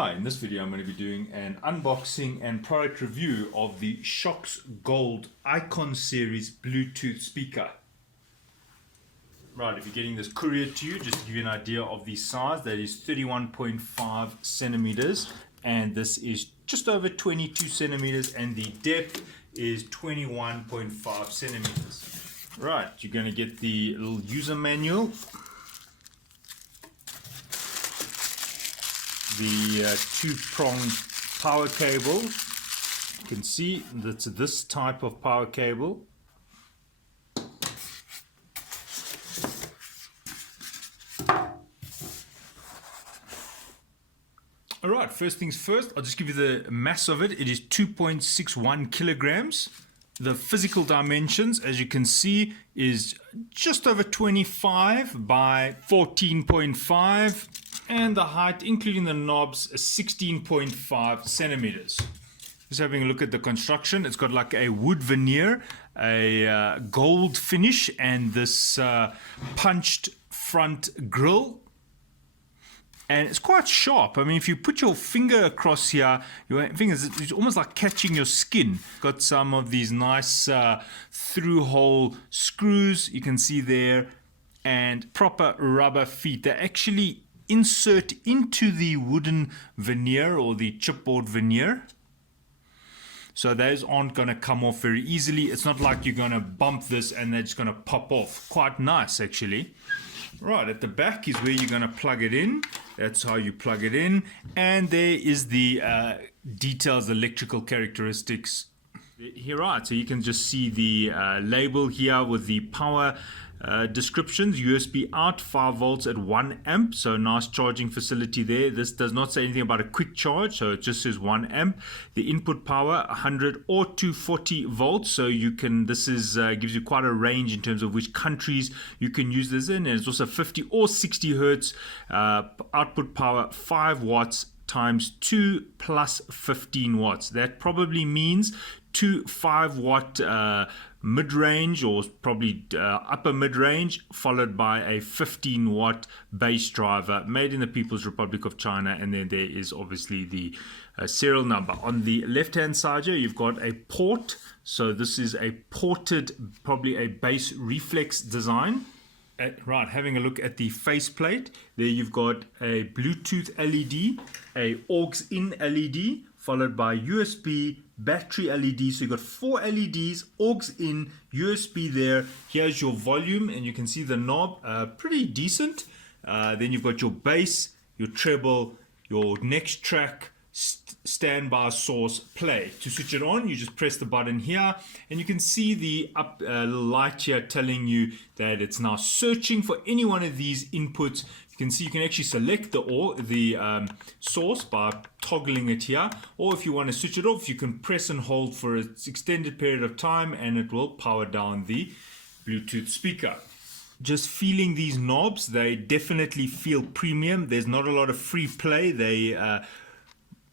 Hi, in this video I'm going to be doing an unboxing and product review of the shoX Gold Icon Series Bluetooth speaker. Right, if you're getting this couriered to you, just to give you an idea of the size, that is 31.5 centimeters, and this is just over 22 centimeters, and the depth is 21.5 centimeters. Right, you're going to get the little user manual, the two-pronged power cable. You can see that's this type of power cable. Alright, first things first, I'll just give you the mass of it. It is 2.61 kilograms. The physical dimensions, as you can see, is just over 25 by 14.5. And the height, including the knobs, is 16.5 centimeters. Just having a look at the construction, it's got like a wood veneer, a gold finish, and this punched front grille. And it's quite sharp. I mean, if you put your finger across here, your fingers, it's almost like catching your skin. Got some of these nice through-hole screws, you can see there, and proper rubber feet. They actually insert into the wooden veneer or the chipboard veneer, so those aren't going to come off very easily. It's not like you're going to bump this and they're just going to pop off. Quite nice, actually. Right, at the back is where you're going to plug it in. That's how you plug it in, and there is the details, electrical characteristics here. Right, so you can just see the label here with the power descriptions. USB out 5 volts at 1 amp, so nice charging facility there. This does not say anything about a quick charge, so it just says 1 amp. The input power 100 or 240 volts, so you can, this is gives you quite a range in terms of which countries you can use this in. And it's also 50 or 60 hertz output power, 5 watts times 2 plus 15 watts. That probably means 2 5-watt mid-range, or probably upper mid-range, followed by a 15-watt bass driver made in the People's Republic of China. And then there is obviously the serial number. On the left-hand side here, you've got a port. So this is a ported, probably a bass reflex design. Right, having a look at the faceplate, there you've got a Bluetooth LED, a aux-in LED, followed by USB, battery LED. So you've got 4 LEDs, aux-in, USB there. Here's your volume, and you can see the knob, pretty decent. Then you've got your bass, your treble, your next track, standby source, play. To switch it on, you just press the button here, and you can see the little light here telling you that it's now searching for any one of these inputs. You can see you can actually select the source by toggling it here, or if you want to switch it off, you can press and hold for an extended period of time, and it will power down the Bluetooth speaker. Just feeling these knobs, they definitely feel premium. There's not a lot of free play. They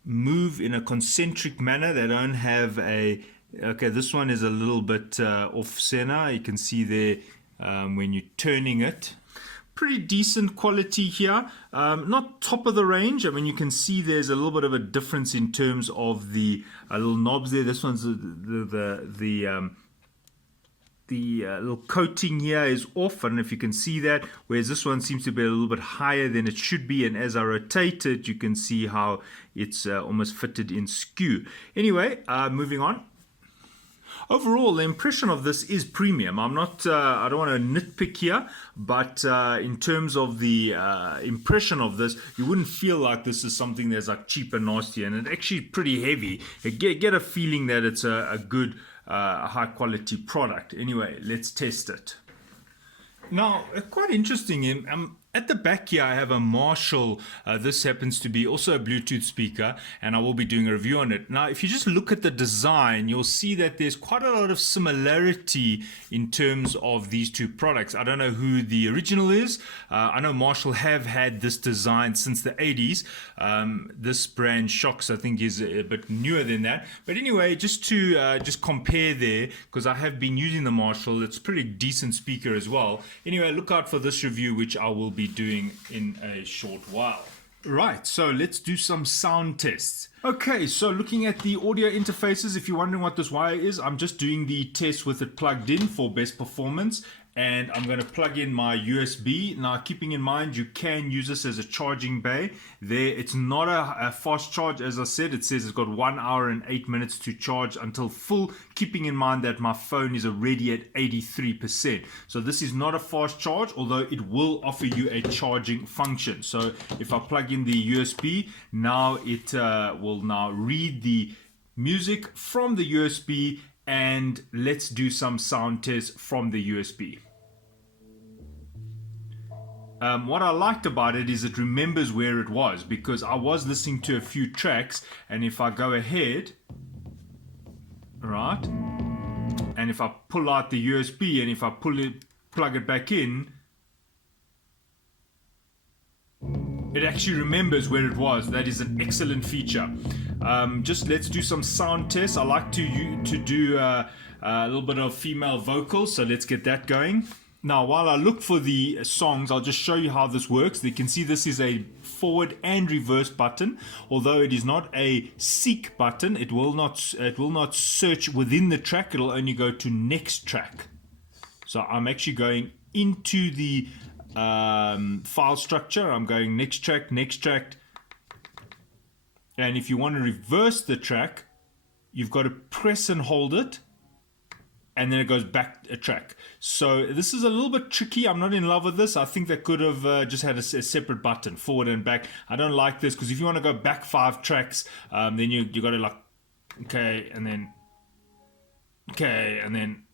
move in a concentric manner. They don't have a, okay, this one is a little bit off center. You can see there when you're turning it. Pretty decent quality here, not top of the range. I mean, you can see there's a little bit of a difference in terms of the little knobs there. This one's the little coating here is off. I don't know if you can see that, whereas this one seems to be a little bit higher than it should be, and as I rotate it, you can see how it's almost fitted in skew. Anyway, moving on. Overall, the impression of this is premium. I'm not, I don't want to nitpick here, but in terms of the impression of this, you wouldn't feel like this is something that's like cheap and nasty, and it's actually pretty heavy. You get a feeling that it's a good, high quality product. Anyway, let's test it. Now, quite interesting, at the back here I have a Marshall. This happens to be also a Bluetooth speaker, and I will be doing a review on it. Now, if you just look at the design, you'll see that there's quite a lot of similarity in terms of these two products. I don't know who the original is. I know Marshall have had this design since the 80s. This brand shoX, I think, is a bit newer than that. But anyway, just to just compare there, because I have been using the Marshall. It's a pretty decent speaker as well. Anyway, look out for this review, which I will be doing in a short while. Right, so let's do some sound tests. Okay, so looking at the audio interfaces, if you're wondering what this wire is, I'm just doing the test with it plugged in for best performance. And I'm going to plug in my USB. Now, keeping in mind, you can use this as a charging bay. There, it's not a fast charge, as I said. It says it's got 1 hour and 8 minutes to charge until full, keeping in mind that my phone is already at 83%. So this is not a fast charge, although it will offer you a charging function. So if I plug in the USB, now it will now read the music from the USB, and let's do some sound tests from the USB. What I liked about it is it remembers where it was, because I was listening to a few tracks, and if I go ahead, right, and if I pull out the USB and if I plug it back in, it actually remembers where it was. That is an excellent feature. Just let's do some sound tests. I like to do a little bit of female vocals, so let's get that going. Now, while I look for the songs, I'll just show you how this works. You can see this is a forward and reverse button. Although it is not a seek button, it will not search within the track. It'll only go to next track. So I'm actually going into the file structure. I'm going next track, and if you want to reverse the track, you've got to press and hold it, and then it goes back a track. So this is a little bit tricky. I'm not in love with this. I think they could have just had a separate button, forward and back. I don't like this, because if you want to go back 5 tracks, then you got to like, okay, and then,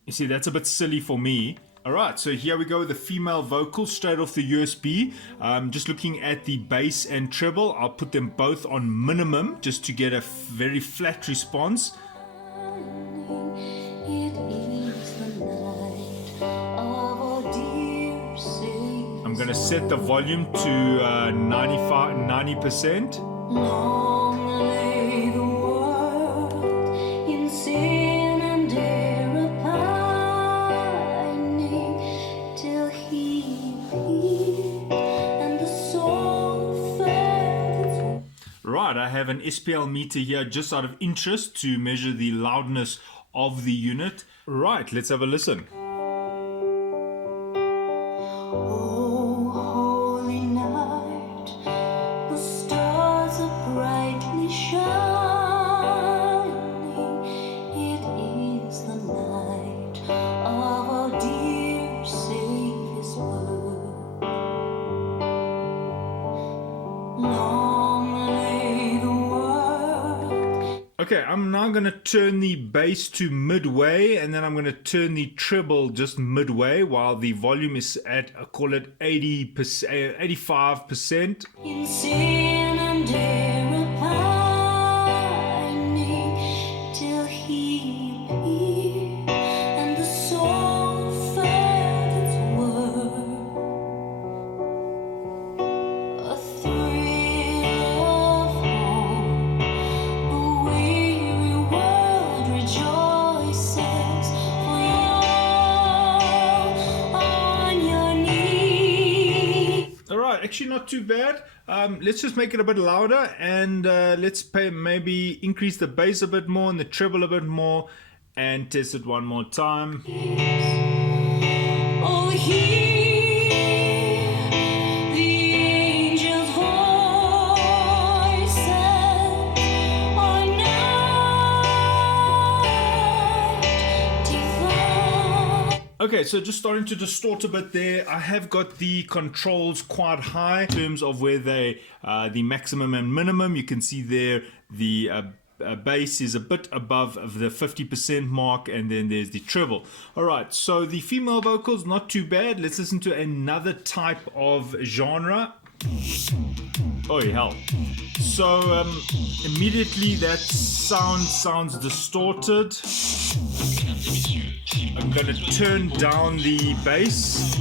you see, that's a bit silly for me. Alright, so here we go with the female vocal straight off the USB. Just looking at the bass and treble, I'll put them both on minimum just to get a very flat response. I'm going to set the volume to 90%. Right, I have an SPL meter here just out of interest to measure the loudness of the unit. Right, let's have a listen. Okay, I'm now going to turn the bass to midway, and then I'm going to turn the treble just midway while the volume is at, I call it 80%, 85%. Actually not too bad. Let's just make it a bit louder, and let's maybe increase the bass a bit more and the treble a bit more, and test it one more time. Oh, okay, so just starting to distort a bit there. I have got the controls quite high in terms of where they, the maximum and minimum. You can see there the bass is a bit above the 50% mark, and then there's the treble. All right, so the female vocals, not too bad. Let's listen to another type of genre. Oh hell. So immediately that sounds distorted. I'm going to turn down the bass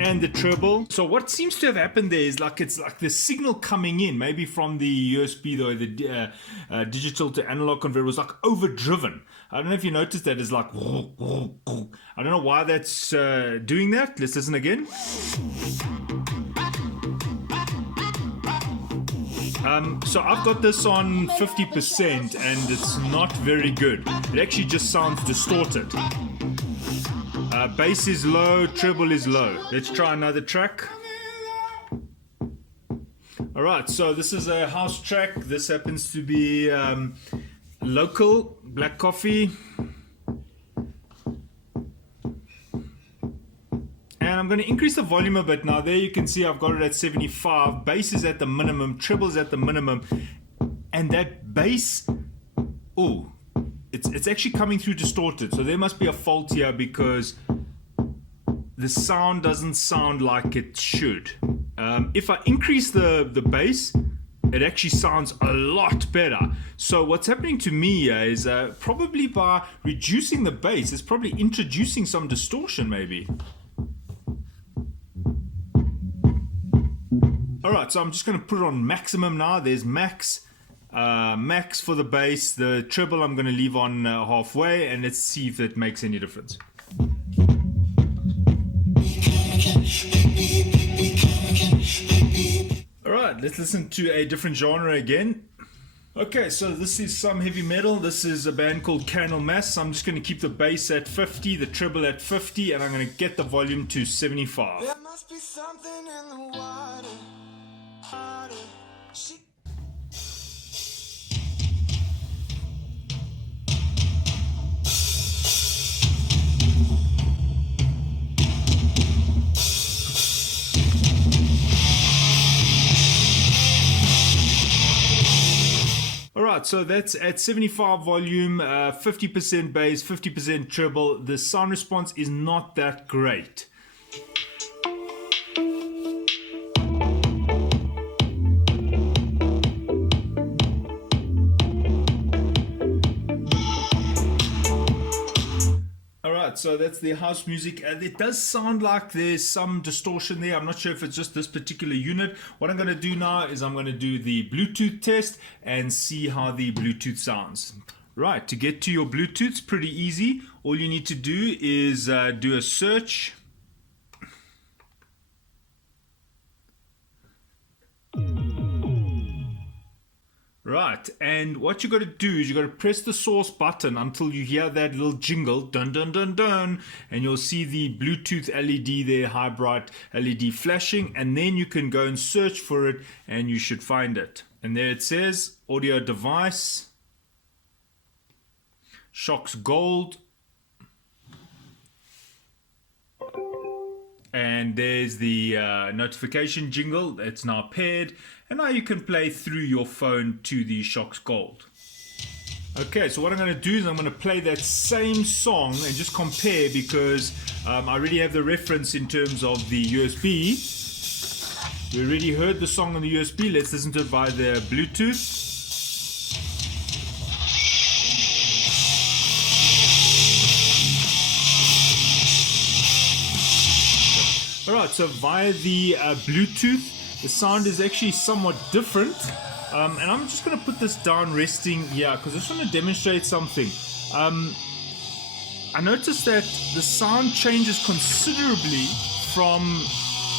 and the treble. So what seems to have happened there is like it's like the signal coming in, maybe from the USB, though, the digital to analog converter was like overdriven. I don't know if you noticed that. It's like, I don't know why that's doing that. Let's listen again. So I've got this on 50% and it's not very good. It actually just sounds distorted. Bass is low, treble is low. Let's try another track. Alright, so this is a house track. This happens to be local, black coffee. And I'm going to increase the volume a bit now. There you can see I've got it at 75. Bass is at the minimum, treble is at the minimum. And that bass, oh, it's actually coming through distorted. So there must be a fault here because the sound doesn't sound like it should. If I increase the bass, it actually sounds a lot better. So what's happening to me here is probably by reducing the bass, it's probably introducing some distortion maybe. Alright, so I'm just going to put it on maximum now. There's max. Max for the bass. The treble I'm going to leave on halfway, and let's see if it makes any difference. Alright, let's listen to a different genre again. Okay, so this is some heavy metal. This is a band called Candle Mass. I'm just going to keep the bass at 50, the treble at 50, and I'm going to get the volume to 75. There must be something in the water. Alright, so that's at 75 volume, 50% bass, 50% treble. The sound response is not that great. So that's the house music. It does sound like there's some distortion there. I'm not sure if it's just this particular unit. What I'm going to do now is I'm going to do the Bluetooth test and see how the Bluetooth sounds. Right, to get to your Bluetooth, it's pretty easy. All you need to do is do a search. Right, and what you got to do is you got to press the source button until you hear that little jingle, dun dun dun dun, and you'll see the Bluetooth LED there, high bright LED flashing, and then you can go and search for it and you should find it. And there it says audio device, shoX Gold, and there's the notification jingle. It's now paired, and now you can play through your phone to the shoX Gold. Okay, so what I'm going to do is I'm going to play that same song and just compare, because I already have the reference in terms of the USB. We already heard the song on the USB. Let's listen to it via the Bluetooth. Alright, so via the Bluetooth, the sound is actually somewhat different. And I'm just going to put this down resting here because I just want to demonstrate something. I noticed that the sound changes considerably from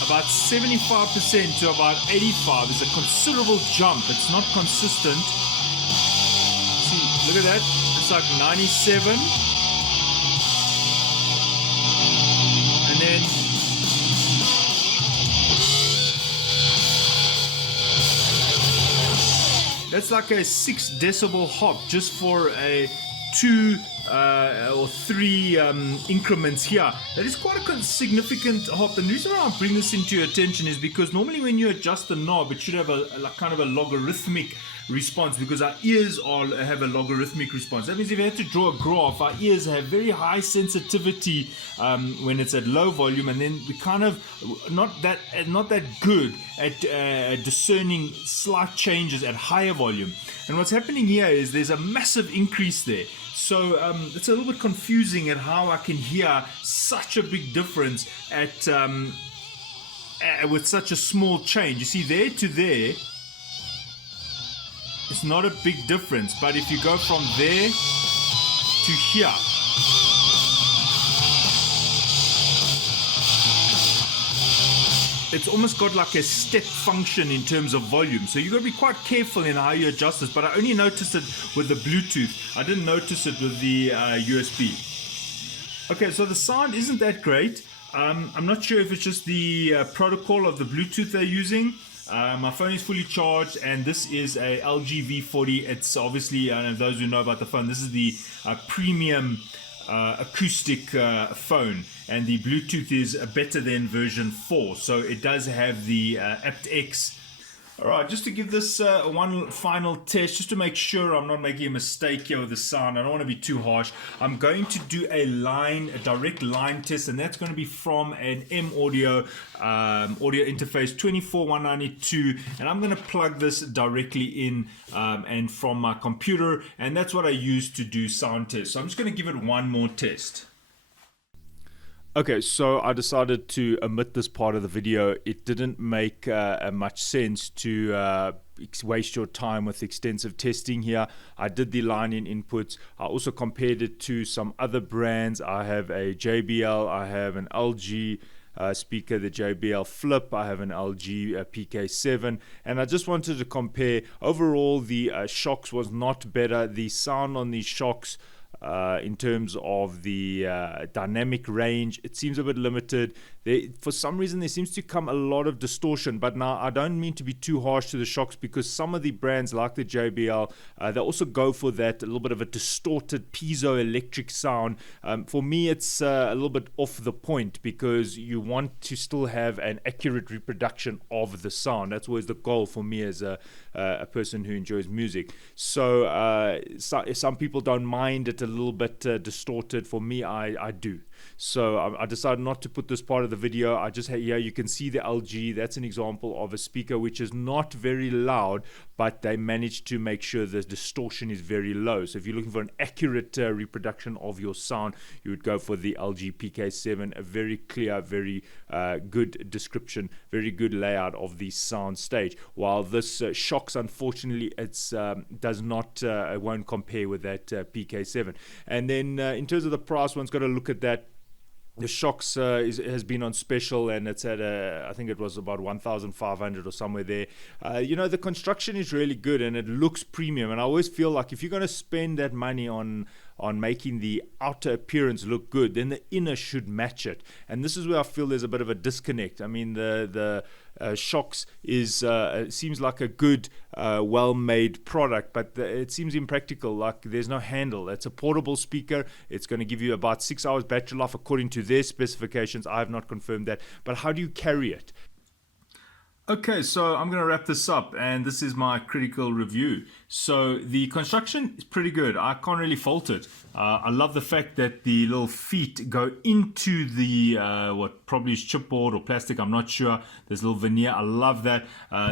about 75% to about 85%. There's a considerable jump. It's not consistent. See, look at that. It's like 97. And then that's like a 6 decibel hop just for a 2 or 3 increments here. That is quite a significant hop. And the reason why I bring this into your attention is because normally when you adjust the knob, it should have a kind of a logarithmic response, because our ears have a logarithmic response. That means if you had to draw a graph, our ears have very high sensitivity when it's at low volume, and then we kind of not that good at discerning slight changes at higher volume. And what's happening here is there's a massive increase there. So it's a little bit confusing at how I can hear such a big difference at with such a small change. You see, there to there, it's not a big difference, but if you go from there to here, it's almost got like a step function in terms of volume. So you've got to be quite careful in how you adjust this. But I only noticed it with the Bluetooth. I didn't notice it with the USB. Okay, so the sound isn't that great. I'm not sure if it's just the protocol of the Bluetooth they're using. My phone is fully charged, and this is a LG V40. It's obviously, those who know about the phone, this is the premium acoustic phone, and the Bluetooth is better than version 4, so it does have the aptX. Alright, just to give this one final test, just to make sure I'm not making a mistake here with the sound. I don't want to be too harsh. I'm going to do a direct line test, and that's going to be from an M Audio audio interface 24192, and I'm going to plug this directly in and from my computer, and that's what I use to do sound tests. So I'm just going to give it one more test. Okay, so I decided to omit this part of the video. It didn't make much sense to waste your time with extensive testing here. I did the line-in inputs. I also compared it to some other brands. I have a JBL, I have an LG speaker, the JBL Flip, I have an LG PK7, and I just wanted to compare. Overall, the shoX was not better. The sound on the shoX in terms of the dynamic range, it seems a bit limited. For some reason, there seems to come a lot of distortion. But now, I don't mean to be too harsh to the shoX, because some of the brands like the JBL, they also go for that a little bit of a distorted piezoelectric sound. For me, it's a little bit off the point, because you want to still have an accurate reproduction of the sound. That's always the goal for me as a person who enjoys music. So some people don't mind it a little bit distorted. For me, I do. So I decided not to put this part of the video. I just had, you can see the LG. That's an example of a speaker which is not very loud, but they managed to make sure the distortion is very low. So if you're looking for an accurate reproduction of your sound, you would go for the LG PK7. A very clear, very good description, very good layout of the sound stage. While this shoX, unfortunately, it's does not, it won't compare with that PK7. And then in terms of the price, one's got to look at that. The shoX has been on special, and it's at I think it was about 1,500 or somewhere there. The construction is really good, and it looks premium. And I always feel like if you're going to spend that money on making the outer appearance look good, then the inner should match it. And this is where I feel there's a bit of a disconnect. I mean, the shoX is seems like a good, well-made product, but it seems impractical. Like, there's no handle. It's a portable speaker. It's going to give you about 6 hours battery life according to their specifications. I have not confirmed that, but how do you carry it? Okay, so I'm going to wrap this up, and this is my critical review. So the construction is pretty good. I can't really fault it. I love the fact that the little feet go into the what probably is chipboard or plastic, I'm not sure. There's a little veneer. I love that.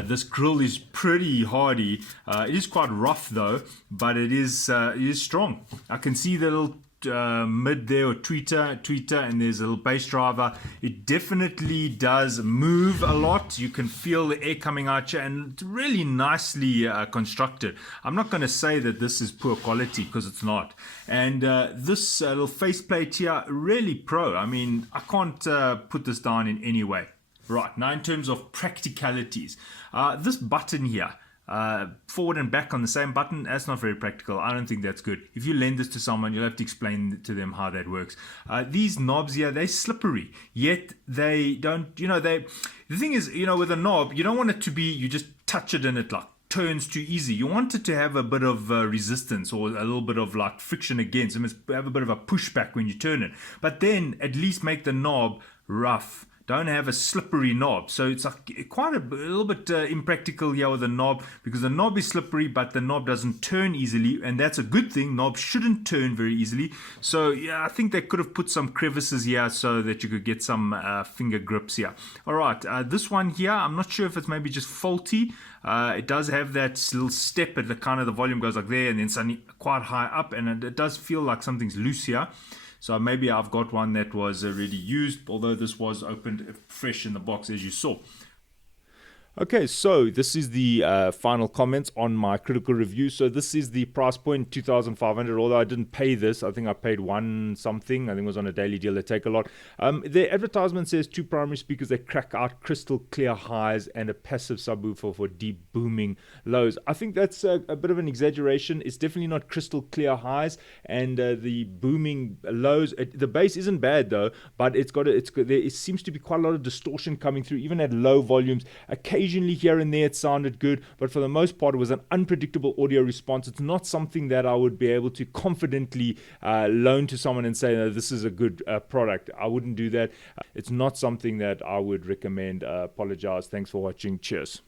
This grill is pretty hardy. It is quite rough though, but it is strong. I can see the little mid there, or tweeter, and there's a little bass driver. It definitely does move a lot. You can feel the air coming out here, and it's really nicely constructed. I'm not going to say that this is poor quality, because it's not. And this little faceplate here, really pro. I mean, I can't put this down in any way. Right, now in terms of practicalities, this button here, forward and back on the same button, that's not very practical. I don't think that's good. If you lend this to someone, you'll have to explain to them how that works. These knobs here, they're slippery, yet they don't, the thing is, with a knob, you don't want it to be, you just touch it and it like turns too easy. You want it to have a bit of resistance, or a little bit of like friction against. It must have a bit of a pushback when you turn it, but then at least make the knob rough. Don't have a slippery knob. So it's like quite a little bit impractical here with the knob, because the knob is slippery, but the knob doesn't turn easily, and that's a good thing. Knobs shouldn't turn very easily. So yeah, I think they could have put some crevices here so that you could get some finger grips here. All right, this one here, I'm not sure if it's maybe just faulty. It does have that little step at the kind of the volume goes like there, and then suddenly quite high up, and it does feel like something's loose here. So maybe I've got one that was already used, although this was opened fresh in the box, as you saw. Okay, so this is the final comments on my critical review. So this is the price point, 2,500. Although I didn't pay this, I think I paid one something. I think it was on a daily deal. They take a lot. The advertisement says 2 primary speakers that crack out crystal clear highs and a passive subwoofer for deep booming lows. I think that's a bit of an exaggeration. It's definitely not crystal clear highs and the booming lows. The bass isn't bad though, but it seems to be quite a lot of distortion coming through, even at low volumes. Occasionally here and there it sounded good, but for the most part it was an unpredictable audio response. It's not something that I would be able to confidently loan to someone and say, no, this is a good product. I wouldn't do that. It's not something that I would recommend. Apologize. Thanks for watching. Cheers.